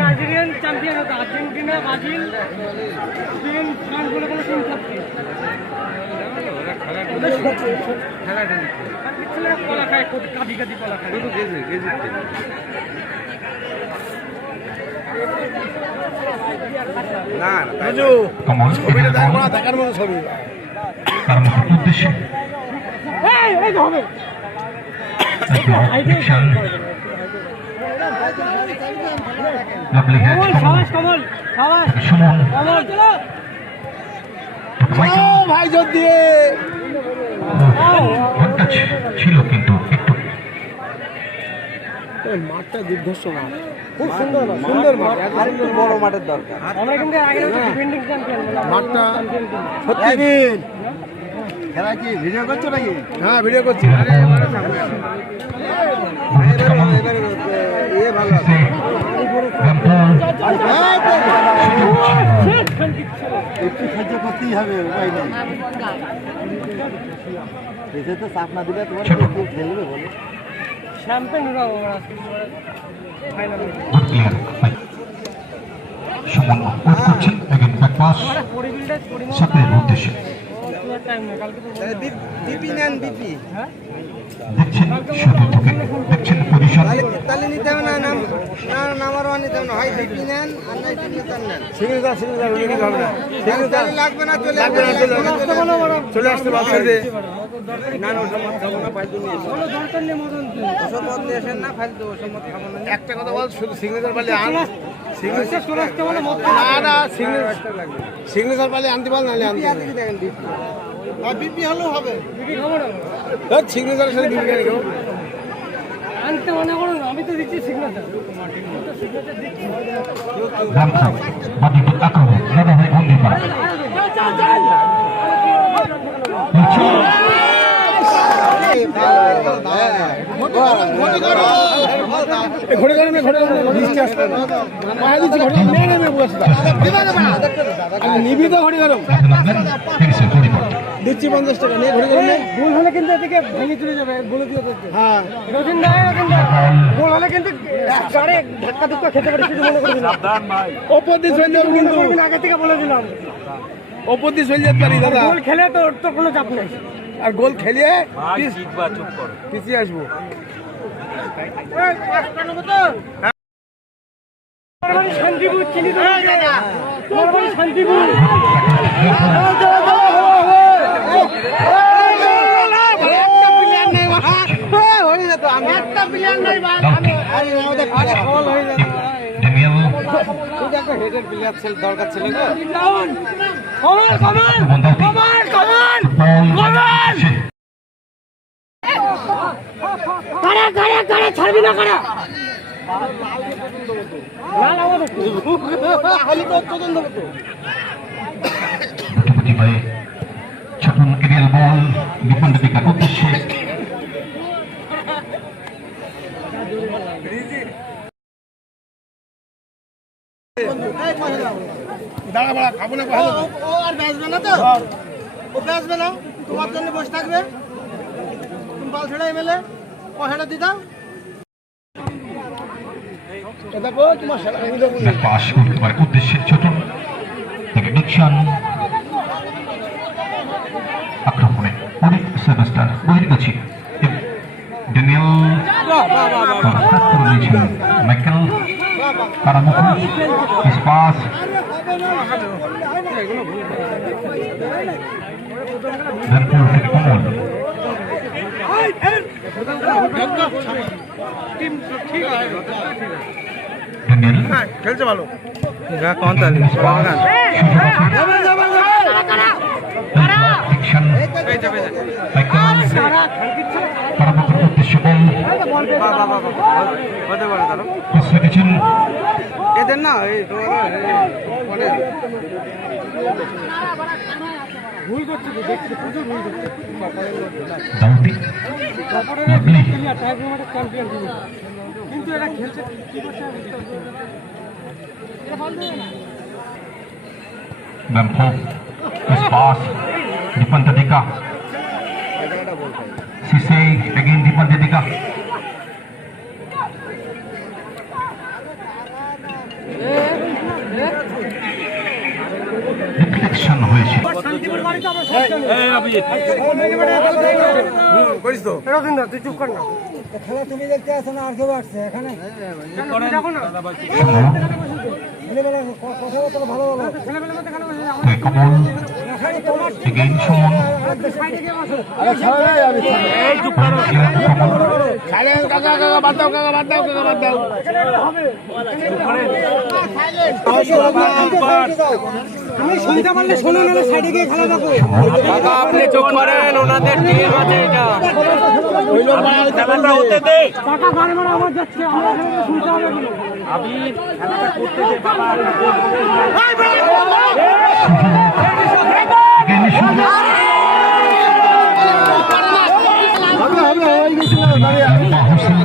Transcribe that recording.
Nigerian champion হতো Argentina Brazil Spain France বলে কোনো টিম থাকছে ছেলেরা কলা খায় কাঁদি কাঁদি কলা খায় ছবিটা দেখো না। দেখার মতো ছবি। তার মহান উদ্দেশ্যে এই এই তো হবে। ডিকশন লাভলি হ্যাচ কমল সাবাস কমল সাবাস। সুমন কমল চলো। মাইকেল ভাই জোর দিয়ে। ছিল একটু মাঠটা দুর্ধর্ষ মাঠ। খুব সুন্দর সুন্দর মাঠ একটু বড় মাঠের দরকার। আমরা কিন্তু আগে ডিফেন্ডিং চ্যাম্পিয়ন মাঠটা সত্যি। খেলা কি ভিডিও করছ নাকি? হ্যাঁ ভিডিও করছি। কমল ইয়ে ভালো সে একটু সহ্য করতেই হবে উপায় নেই। দেশে তো চাপ না দিলে তোমার খেলবে বলো। সুমন করছেন এগেন ব্যাক পাস সাপের উদ্দেশ্যে টাইম না কালকে তো বিপি নেন বিপি দেখছেন শুধু থেকে দেখছেন পজিশন তাহলে নিতে হবে না নাম না নাম্বার নিতে হবে না হয় বিপি নেন আর নাই নেন সিগনেচার সিগনেচার নিতে হবে না সিগনেচার লাগবে না চলে লাগবে না চলে চলে আসতে পারছে যে না না ওসব খাব না ফালতু নিয়ে কোনো দরকার নেই মদন ওসব নিয়ে এসেন না ফালতু ওসব খাব না একটা কথা বল শুধু সিগনেচার পালে আন সিগনেচার চলে আসতে বলে। না না সিগনেচার সিগনেচার পালে আনতে পারলে নাহলে আনতে দেখেন বিপি আর বিপি হলেও হবে। বিক্রি খাব না। সিগনেচারের সাথে বিপি কেন খাব আনতে মনে করো না আমি তো দিচ্ছি সিগনেচার সিগনেচার দিচ্ছি রামখা বাদিকে আক্রমণ দাদা ভাই অঙ্গীকার ঘড়ি গরমে দিচ্ছি পঞ্চাশ টাকা। নিয়ে ঘড়ি গরমে ভুল হলে কিন্তু এদিকে ভেঙে চলে যাবে বলে দিও হ্যাঁ। ভুল হলে কিন্তু গাড়ি ধাক্কা ধুক্কা খেতে পারে কিছু মনে করবি না ওপর দিয়ে চলে যাব কিন্তু আগে থেকে বলে দিলাম। ওপর দিয়ে চলে যেতে পারি দাদা গোল খেলে তো ওর তো কোনো চাপ নেই। আর গোল খেলিয়ে পিছিয়ে আসব। শান্তিপুর চিনি শান্তিপুর দরকার ছিল না কমান কমান কমান কমান সে কারা কারা কারা ছাড়বি না কারা। ছোটন এরিয়াল বল বিপন্ড দিকার উদ্দেশ্যে দাঁড়া বাড়া খাব না। ও আর বেচবে না তো? ও বেচবে না? তোমার জন্য বসে থাকবে? ছেড়ে এমএলএ পয়সাটা দেবো ব্যাক পাস গোলকিপার উদ্দেশ্যে ছোটন থেকে ডিকশন আক্রমণে অনেক সেবাস্টার বহির্গছি ড্যানিয়েল হঠাৎ করে ধানপুর থেকে তারা পাস রেখেছেন এদের না এই তোমার ভুল করছে তো দেখছি প্রচুর ভুল করছে। দাউদি লাভলি চ্যাম্পিয়ন কিন্তু এটা খেলছে কি করছে আমি বুঝতে পারছি করিস তো। তুই চুপ কর না। খেলা তুমি দেখতে আসো না আর কেউ আসছে এখানে? কথাবার্তা ভালো দেখো আপনি চোখ করেন ওনাদের টিম আছে এটা আমার খেলাটা হবে এগুলো। Again Suman.